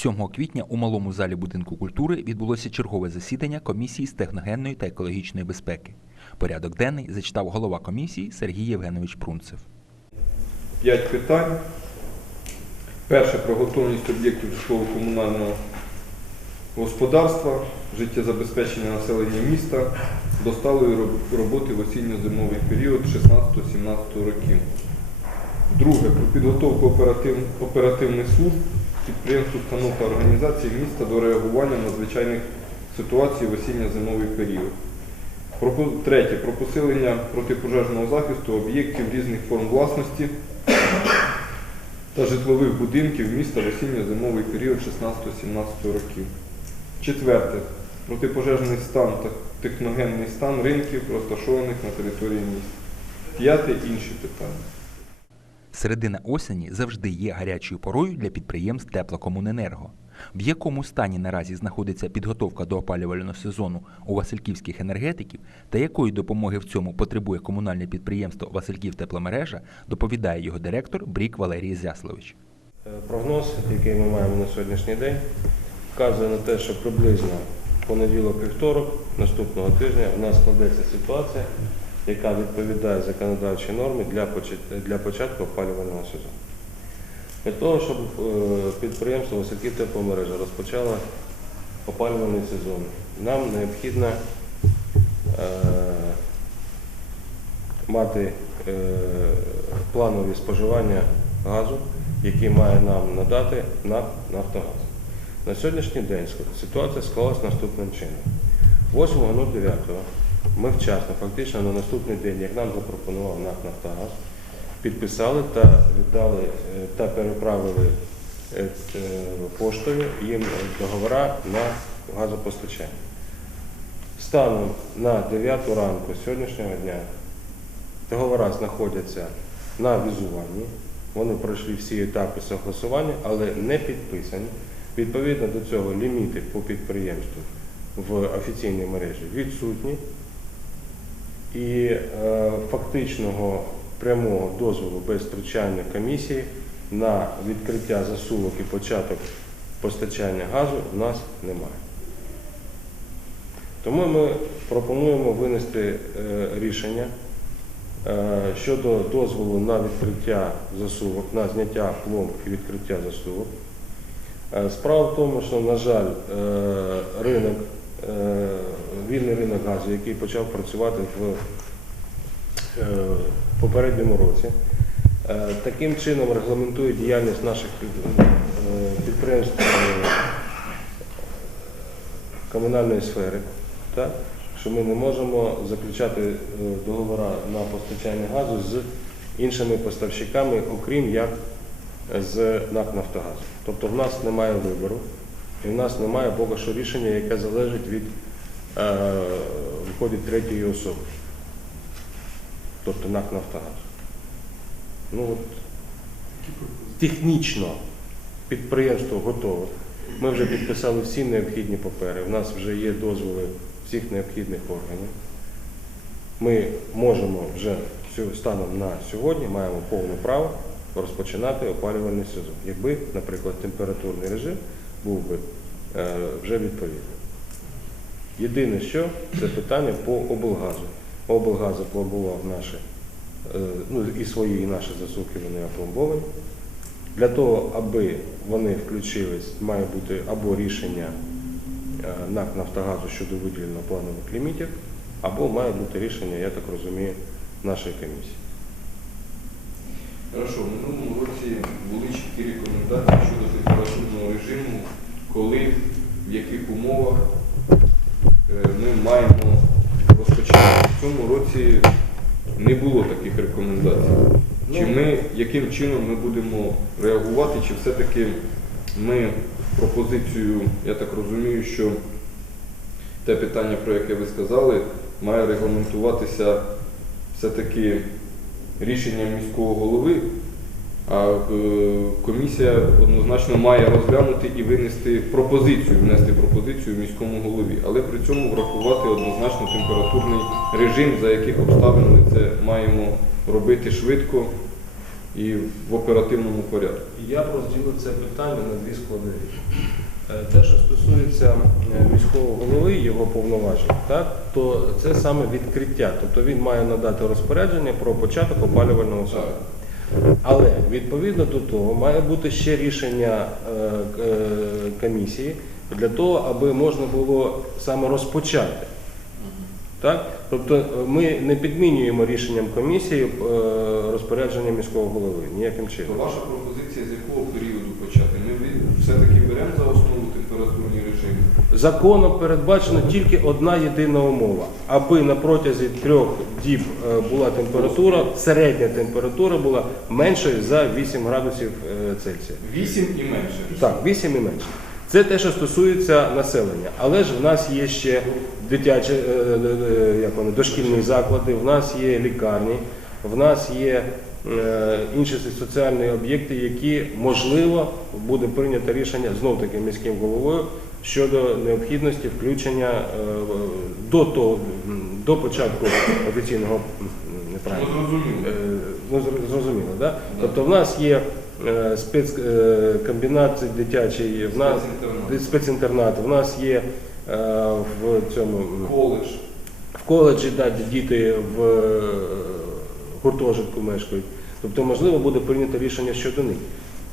7 квітня у малому залі будинку культури відбулося чергове засідання комісії з техногенної та екологічної безпеки. Порядок денний зачитав голова комісії Сергій Євгенович Прунцев. П'ять питань. Перше про готовність об'єктів житлово-комунального господарства, життєзабезпечення населення міста до сталої роботи в осінньо-зимовий період 16-17 років. Друге про підготовку оператив, оперативних служб підприємств, установ та організацій міста до реагування на надзвичайних ситуацій в осінньо-зимовий період. Третє про посилення протипожежного захисту об'єктів різних форм власності та житлових будинків міста в осінньо-зимовий період 16-17 років. Четверте. Протипожежний стан та техногенний стан ринків, розташованих на території міста. П'яте інші питання. Середина осені завжди є гарячою порою для підприємств Теплокомуненерго. В якому стані наразі знаходиться підготовка до опалювального сезону у Васильківських енергетиків та якої допомоги в цьому потребує комунальне підприємство Васильків Тепломережа, доповідає його директор Брік Валерій Зяслович. Е, Прогноз, який ми маємо на сьогоднішній день, вказує на те, що приблизно понеділок-вівторок наступного тижня у нас складеться ситуація, яка відповідає законодавчій нормі для, початку опалювального сезону. Для того, щоб е, підприємство Васильків тепломережа розпочало опалювальний сезон, нам необхідно е, мати е, планові споживання газу, які має нам надати НАК «Нафтогаз». На сьогоднішній день ситуація склалась наступним чином. 8.09 ми вчасно, фактично на наступний день, як нам запропонував НАК «Нафтогаз», підписали та віддали е, та переправили е, е, поштою їм договора на газопостачання. Станом на 9 ранку сьогоднішнього дня договора знаходяться на візуванні. Вони пройшли всі етапи согласування, але не підписані. Відповідно до цього ліміти по підприємству в офіційній мережі відсутні. І е, фактичного прямого дозволу без втручання комісії на відкриття засувок і початок постачання газу в нас немає. Тому ми пропонуємо винести е, рішення е, щодо дозволу на відкриття засувок, на зняття пломб і відкриття засувок. Справа в тому, що, на жаль, ринок, вільний ринок газу, який почав працювати в е, попередньому році, е, таким чином регламентує діяльність наших е, підприємств е, комунальної сфери, так? що ми не можемо заключати е, договори на постачання газу з іншими поставщиками, окрім як з НАК «Нафтогазу». Тобто в нас немає вибору і в нас немає поки що рішення, яке залежить від е, виходить третьої особи, тобто НАК «Нафтогаз». Ну, от, технічно підприємство готове. Ми вже підписали всі необхідні папери. У нас вже є дозволи всіх необхідних органів. Ми можемо вже станом на сьогодні маємо повне право розпочинати опалювальний сезон. Якби, наприклад, температурний режим був би е, вже відповідний. Єдине, що це питання по облгазу. Облгаз опломбував наші, е, ну і свої, і наші засуки вони опломбовані. Для того, аби вони включились, має бути або рішення е, НАК Нафтогазу щодо виділення планових лімітів, або має бути рішення, я так розумію, нашої комісії. Хорошо, в минулому році були чіткі рекомендації щодо температурного режиму, коли, в яких умовах е, ми маємо розпочати. В цьому році не було таких рекомендацій. Чи ми, яким чином ми будемо реагувати, чи все-таки ми пропозицію, я так розумію, що те питання, про яке ви сказали, має регламентуватися все-таки рішенням міського голови, а е, комісія однозначно має розглянути і винести пропозицію, внести пропозицію міському голові, але при цьому врахувати однозначно температурний режим, за яких обставин ми це маємо робити швидко і в оперативному порядку. Я розділив це питання на дві складові. Е, Те, що стосується е, міського голови, його повноважень, так, то це саме відкриття. Тобто він має надати розпорядження про початок опалювального сезону. Але відповідно до того має бути ще рішення е, комісії для того, аби можна було саме розпочати. Так? Тобто е, ми не підмінюємо рішенням комісії е, розпорядження міського голови ніяким То чином. ваша пропозиція з якого періоду почати? Ми все-таки беремо за основу температурні режими. Законом передбачена тільки одна єдина умова, аби на протязі трьох діб е, була температура, середня температура була меншою за 8 градусів Цельсія. 8 і менше. Так, 8 і менше. Це те, що стосується населення. Але ж в нас є ще дитячі, е, е, е, як вони, дошкільні заклади, в нас є лікарні, в нас є інші соціальні об'єкти, які можливо буде прийнято рішення знов таки міським головою щодо необхідності включення до того, до початку офіційного неправильно. зрозуміло. Ну, зр- зрозуміло, да? Тобто в нас є спецкомбінат дитячий, в нас Спецінтернат. в нас є е, в цьому Коледж. в коледжі да, діти в е, гуртожитку мешкають. Тобто, можливо, буде прийнято рішення щодо них.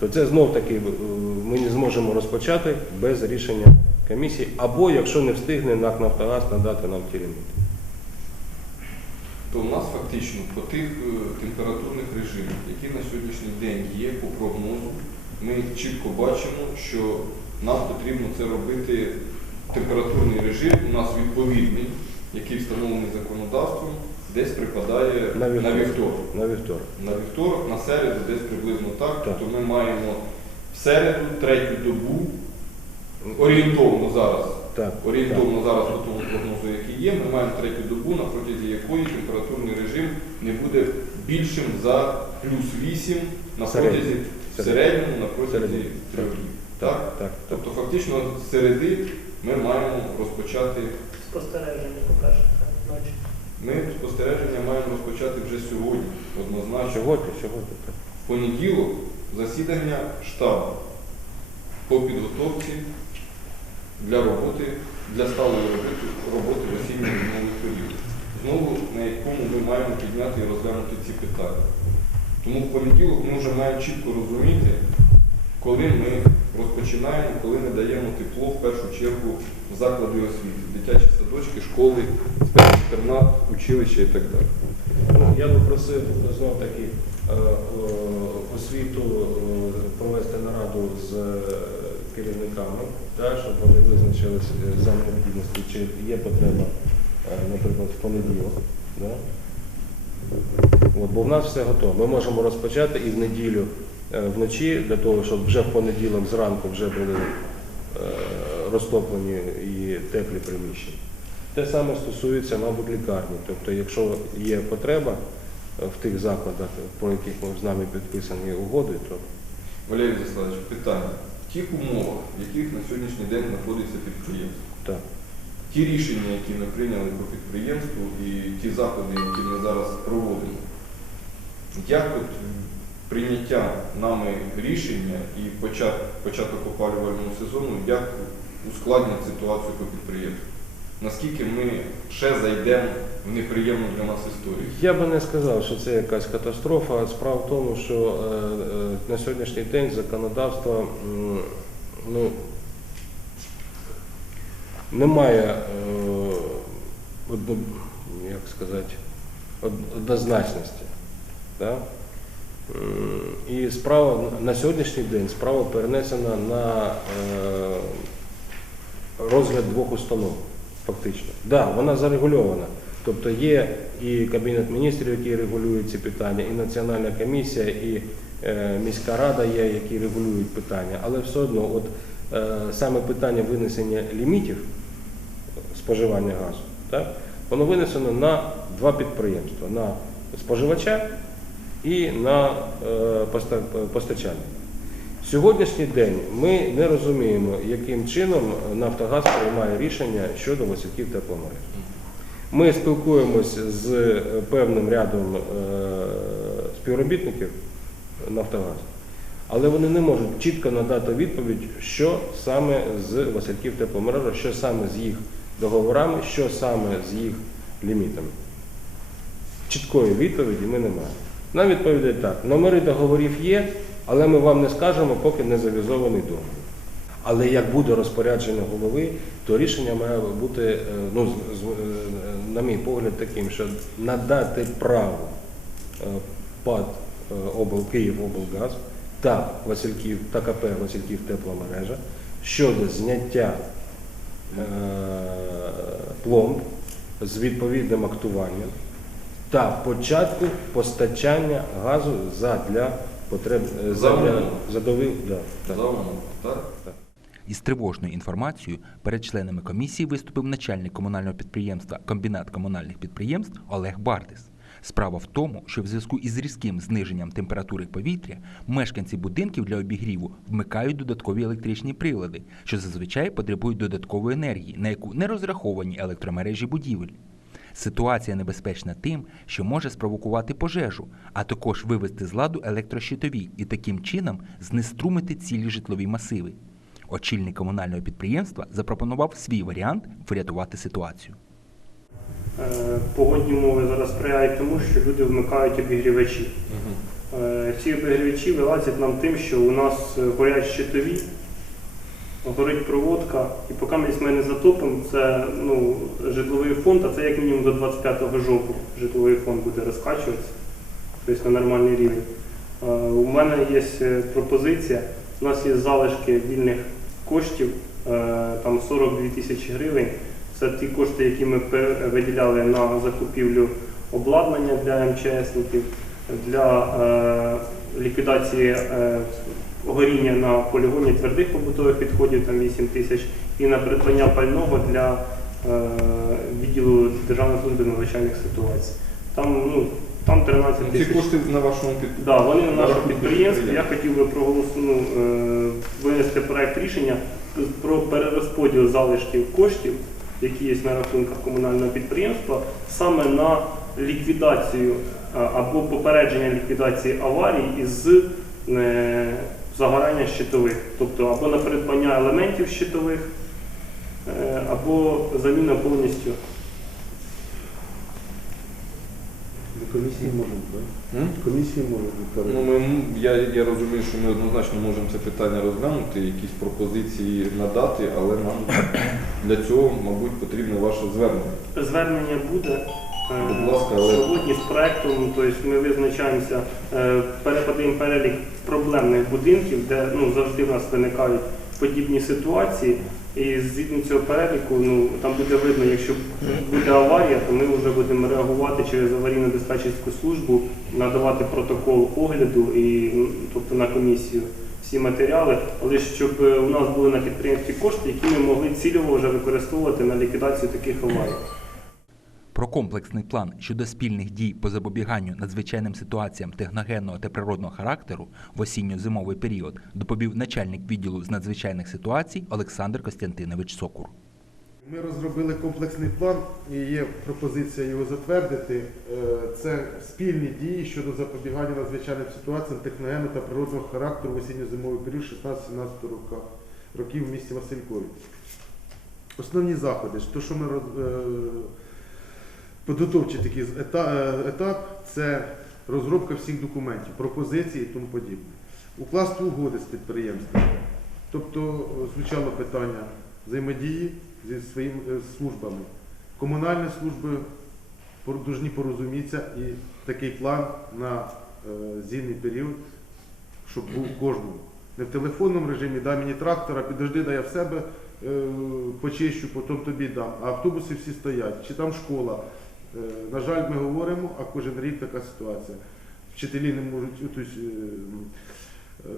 То це знов таки е, ми не зможемо розпочати без рішення комісії, або якщо не встигне НАК Нафтогаз надати нам ті ліміти. То у нас фактично по тих е, температурних режимах, які на сьогоднішній день є по прогнозу, ми чітко бачимо, що нам потрібно це робити температурний режим у нас відповідний, який встановлений законодавством, десь припадає На на вівторок. вівторок. На вівторок. На вівторок, на середу десь приблизно так. Так. Тобто ми маємо в середу, третю добу, орієнтовно зараз. Так, Орієнтовно зараз по тому прогнозу, який є, ми маємо третю добу, на протязі якої температурний режим не буде більшим за плюс 8 на протязі в середньому на протязі трьох днів. Так, Так? Тобто фактично з середи ми маємо розпочати, спостереження, ночі. ми спостереження маємо розпочати вже сьогодні, однозначно. Сьогодні, сьогодні. Так. В понеділок засідання штабу по підготовці для роботи, для сталої роботи, роботи в осінньому зимовий період. Знову на якому ми маємо підняти і розглянути ці питання. Тому в понеділок ми вже маємо чітко розуміти, коли ми розпочинаємо, коли ми даємо тепло в першу чергу в заклади освіти, дитячі садочки, школи, спецінтернат, училища і так далі. Ну, я би просив знов таки е, е, освіту е, провести нараду з керівниками, так, щоб вони визначилися е, за необхідності, чи є потреба, е, наприклад, в понеділок. Да? От, бо в нас все готово. Ми можемо розпочати і в неділю е, вночі, для того, щоб вже в понеділок зранку вже були розтоплені і теплі приміщення. Те саме стосується, мабуть, лікарні. Тобто, якщо є потреба в тих закладах, про яких ми з нами підписані угоди, то Валерій Владиславович, питання. Тих умовах, в яких на сьогоднішній день знаходиться підприємство, так. ті рішення, які ми прийняли по підприємству і ті заходи, які ми зараз проводимо, як от прийняття нами рішення і початок опалювального сезону, як ускладнять ситуацію по підприємству? Наскільки ми ще зайдемо в неприємну для нас історію? Я би не сказав, що це якась катастрофа. Справа в тому, що е, е, на сьогоднішній день законодавство ну, немає, е, як сказати, однозначності. Да? І справа на сьогоднішній день справа перенесена на розгляд двох установ, фактично. Так, да, вона зарегульована. Тобто є і Кабінет міністрів, який регулює ці питання, і Національна комісія, і е, міська рада є, які регулюють питання. Але все одно, от е, саме питання винесення лімітів споживання газу, так, воно винесено на два підприємства: на споживача і на е, постачальника. Сьогоднішній день ми не розуміємо, яким чином Нафтогаз приймає рішення щодо високів тепломереж. Ми спілкуємося з певним рядом е, співробітників Нафтогазу. Але вони не можуть чітко надати відповідь, що саме з Васильків тепломережа, що саме з їх договорами, що саме з їх лімітами. Чіткої відповіді ми не маємо. Нам відповідають так: номери договорів є, але ми вам не скажемо, поки не завізований договір. Але як буде розпорядження голови, то рішення має бути, е, ну, е, на мій погляд, таким, що надати право е, ПАД обл, Київоблгаз та Васильків та КП Васильків тепломережа щодо зняття пломб з відповідним актуванням та початку постачання газу задля потреб е, За задля умови. да, так. Так? Із тривожною інформацією перед членами комісії виступив начальник комунального підприємства Комбінат комунальних підприємств Олег Бардис. Справа в тому, що в зв'язку із різким зниженням температури повітря мешканці будинків для обігріву вмикають додаткові електричні прилади, що зазвичай потребують додаткової енергії, на яку не розраховані електромережі будівель. Ситуація небезпечна тим, що може спровокувати пожежу, а також вивести з ладу електрощитові і таким чином знеструмити цілі житлові масиви. Очільник комунального підприємства запропонував свій варіант врятувати ситуацію. Е, Погодні умови зараз сприяють тому, що люди вмикають обігрівачі. Е, Ці обігрівачі вилазять нам тим, що у нас е, горять щитові, горить проводка, і поки ми не затопимо, це ну, житловий фонд, а це як мінімум до 25 жовтня житловий фонд буде розкачуватися, тобто на нормальний рівень. Е, У мене є е, пропозиція, у нас є залишки вільних коштів, е, там 42 тисячі гривень. Це ті кошти, які ми виділяли на закупівлю обладнання для МЧСників, для ліквідації горіння на полігоні твердих побутових відходів, там 8 тисяч, і на придбання пального для е, відділу Державної служби надзвичайних ситуацій. Там, ну, там 13 Ці тисяч. кошти на вашому підприємстві? Да, вони на нашому підприємстві. Я хотів би проголосу- ну, е, винести проект рішення про перерозподіл залишків коштів, які є на рахунках комунального підприємства, саме на ліквідацію або попередження ліквідації аварій із е, загорання щитових, тобто або на придбання елементів щитових, е, або заміна повністю. Комісії можуть, так? Комісії можуть бути. Ну, ми, я, я розумію, що ми однозначно можемо це питання розглянути, якісь пропозиції надати, але нам для цього, мабуть, потрібно ваше звернення. Звернення буде. Е, Будь ласка, але- Сьогодні з проектом, тобто ми визначаємося, е, перепадаємо перелік проблемних будинків, де ну, завжди в нас виникають подібні ситуації. І згідно цього переліку, ну там буде видно, якщо буде аварія, то ми вже будемо реагувати через аварійну диспетчерську службу, надавати протокол огляду і ну, тобто на комісію всі матеріали, але щоб е, у нас були на підприємстві кошти, які ми могли цільово вже використовувати на ліквідацію таких аварій. Про комплексний план щодо спільних дій по запобіганню надзвичайним ситуаціям техногенного та природного характеру в осінньо-зимовий період доповів начальник відділу з надзвичайних ситуацій Олександр Костянтинович Сокур. Ми розробили комплексний план і є пропозиція його затвердити. Е, Це спільні дії щодо запобігання надзвичайним ситуаціям техногенного та природного характеру в осінньо-зимовий період 16-17 рока- років в місті Василькові. Основні заходи, то, що ми е, підготовчий такий е, етап, це розробка всіх документів, пропозицій і тому подібне. Укласти угоди з підприємством. Тобто е, звучало питання взаємодії зі своїми е, службами. Комунальні служби повинні порозумітися і такий план на е, період, щоб був кожному. Не в телефонному режимі, дай мені трактора, підожди, дай я в себе почищу, потім тобі дам. А автобуси всі стоять, чи там школа. Е, на жаль, ми говоримо, а кожен рік така ситуація. Вчителі не можуть, е, е,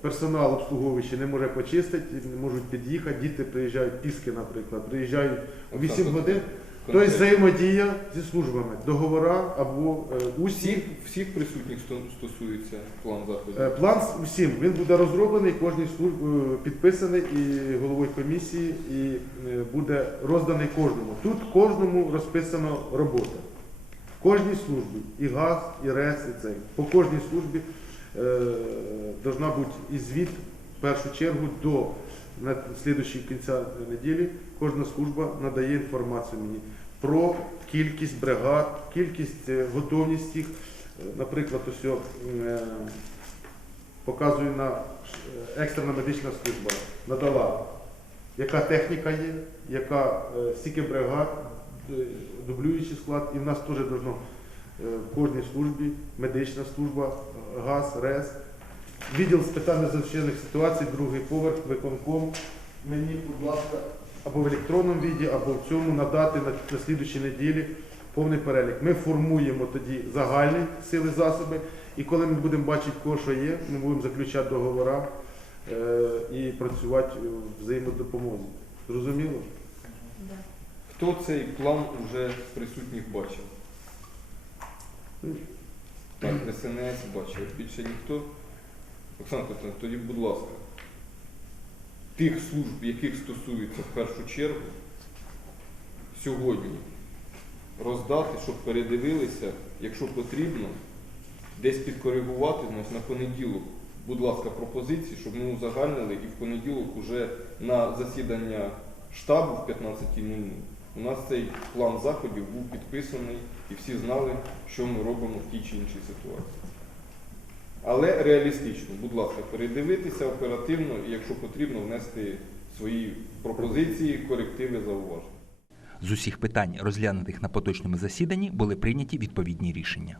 персонал обслуговуючий не може почистити, не можуть під'їхати, діти приїжджають, піски, наприклад, приїжджають у 8 годин. Тобто взаємодія зі службами, договора або е, усі. Всіх, всіх присутніх сто- стосується план Е, заходів. План з усім він буде розроблений, кожній службі підписаний і головою комісії, і е, буде розданий кожному. Тут кожному розписана робота. В кожній службі і газ, і РЕС, і цей. По кожній службі е, должна бути і звіт в першу чергу до на слідуючий кінця неділі. Кожна служба надає інформацію мені про кількість бригад, кількість е, готовність. Е, Наприклад, ось е, показую на екстрена медична служба надала, яка техніка є, яка стільки бригад, дублюючий склад, і в нас теж должно в кожній службі, медична служба, ГАЗ, РЕС, відділ з питань надзвичайних ситуацій, другий поверх, виконком. Мені, будь ласка, або в електронному віді, або в цьому надати на, на слідучій неділі повний перелік. Ми формуємо тоді загальні сили засоби, і коли ми будемо бачити, кого що є, ми будемо заключати договори е, і працювати в взаємодопомозі. Зрозуміло? Хто цей план вже присутніх бачив? Так, ДСНС бачив. Більше ніхто. Оксана Петрівна, тоді, будь ласка, тих служб, яких стосується в першу чергу, сьогодні роздати, щоб передивилися, якщо потрібно, десь підкоригувати на понеділок. Будь ласка, пропозиції, щоб ми узагальнили і в понеділок уже на засідання штабу в 15.00 у нас цей план заходів був підписаний і всі знали, що ми робимо в тій чи іншій ситуації. Але реалістично, будь ласка, передивитися оперативно і, якщо потрібно, внести свої пропозиції, корективи, зауваження. З усіх питань, розглянутих на поточному засіданні, були прийняті відповідні рішення.